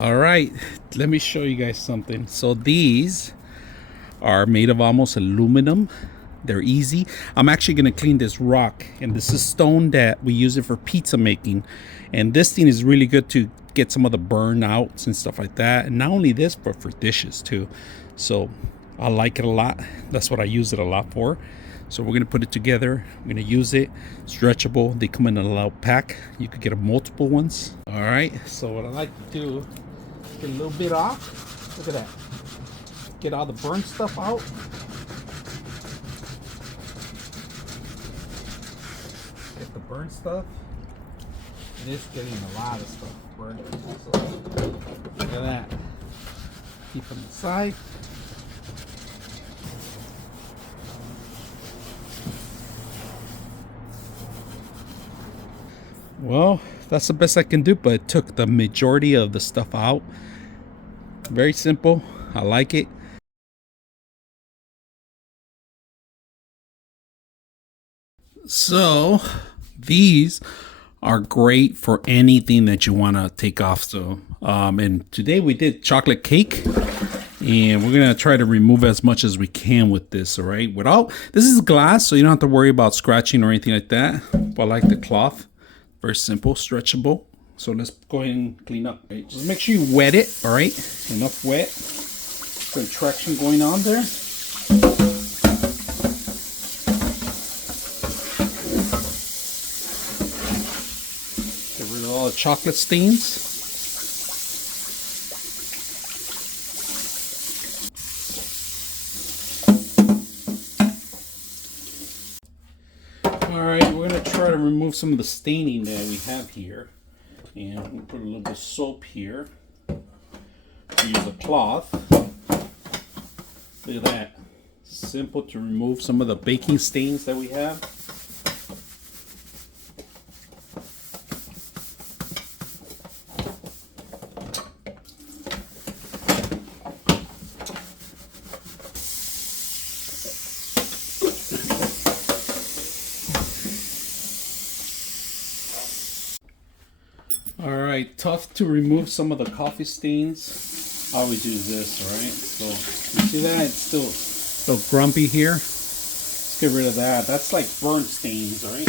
All right, let me show you guys something. So these are made of almost aluminum. They're easy. I'm actually going to clean this rock, and this is stone that we use it for pizza making. And this thing is really good to get some of the burnouts and stuff like that. And not only this, but for dishes too. So I like it a lot. That's what I use it a lot for. So we're going to put it together. I'm going to use it. Stretchable. They come in a little pack. You could get multiple ones. All right. So what I like to do, get a little bit off. Look at that. Get all the burnt stuff out. Get the burnt stuff. And it's getting a lot of stuff burnt. So look at that. Keep them aside. Well, that's the best I can do, but it took the majority of the stuff out. Very simple. I like it. So these are great for anything that you want to take off. So and today we did chocolate cake, and we're gonna try to remove as much as we can with this. All right, without, this is glass, so you don't have to worry about scratching or anything like that. But I like the cloth. Very simple, stretchable. So let's go ahead and clean up. Right? Just make sure you wet it. All right, enough wet. Some traction going on there. Get rid of all the chocolate stains. All right, we're gonna try to remove some of the staining that we have here, and we'll put a little bit of soap here. Use a cloth. Look at that. Simple to remove some of the baking stains that we have. All right, tough to remove some of the coffee stains. All we do is this, all right? So you see that? It's still grumpy here. Let's get rid of that. That's like burnt stains, all right?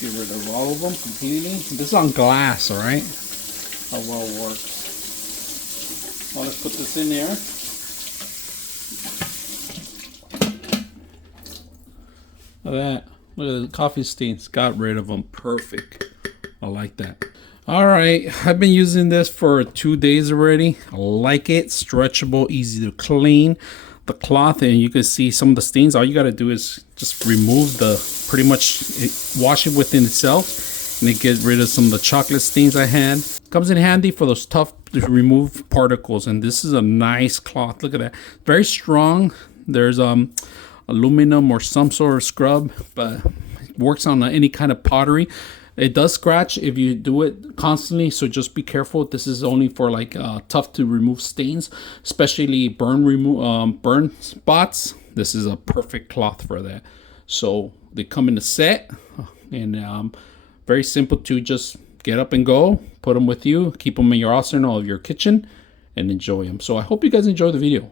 Get rid of all of them completely. This is on glass, all right? How well it works. Well, let's put this in there. Look at that. Look at the coffee stains. Got rid of them. Perfect. I like that. All right. I've been using this for 2 days already. I like it. Stretchable, easy to clean. The cloth, and you can see some of the stains. All you got to do is just remove pretty much wash it within itself, and it gets rid of some of the chocolate stains I had. Comes in handy for those tough to remove particles. And this is a nice cloth. Look at that. Very strong. There's aluminum or some sort of scrub, but it works on any kind of pottery. It does scratch if you do it constantly, so just be careful. This is only for like tough to remove stains, especially burn spots. This is a perfect cloth for that. So they come in a set, and very simple to just get up and go, put them with you, keep them in your arsenal of your kitchen, and enjoy them. So I hope you guys enjoy the video.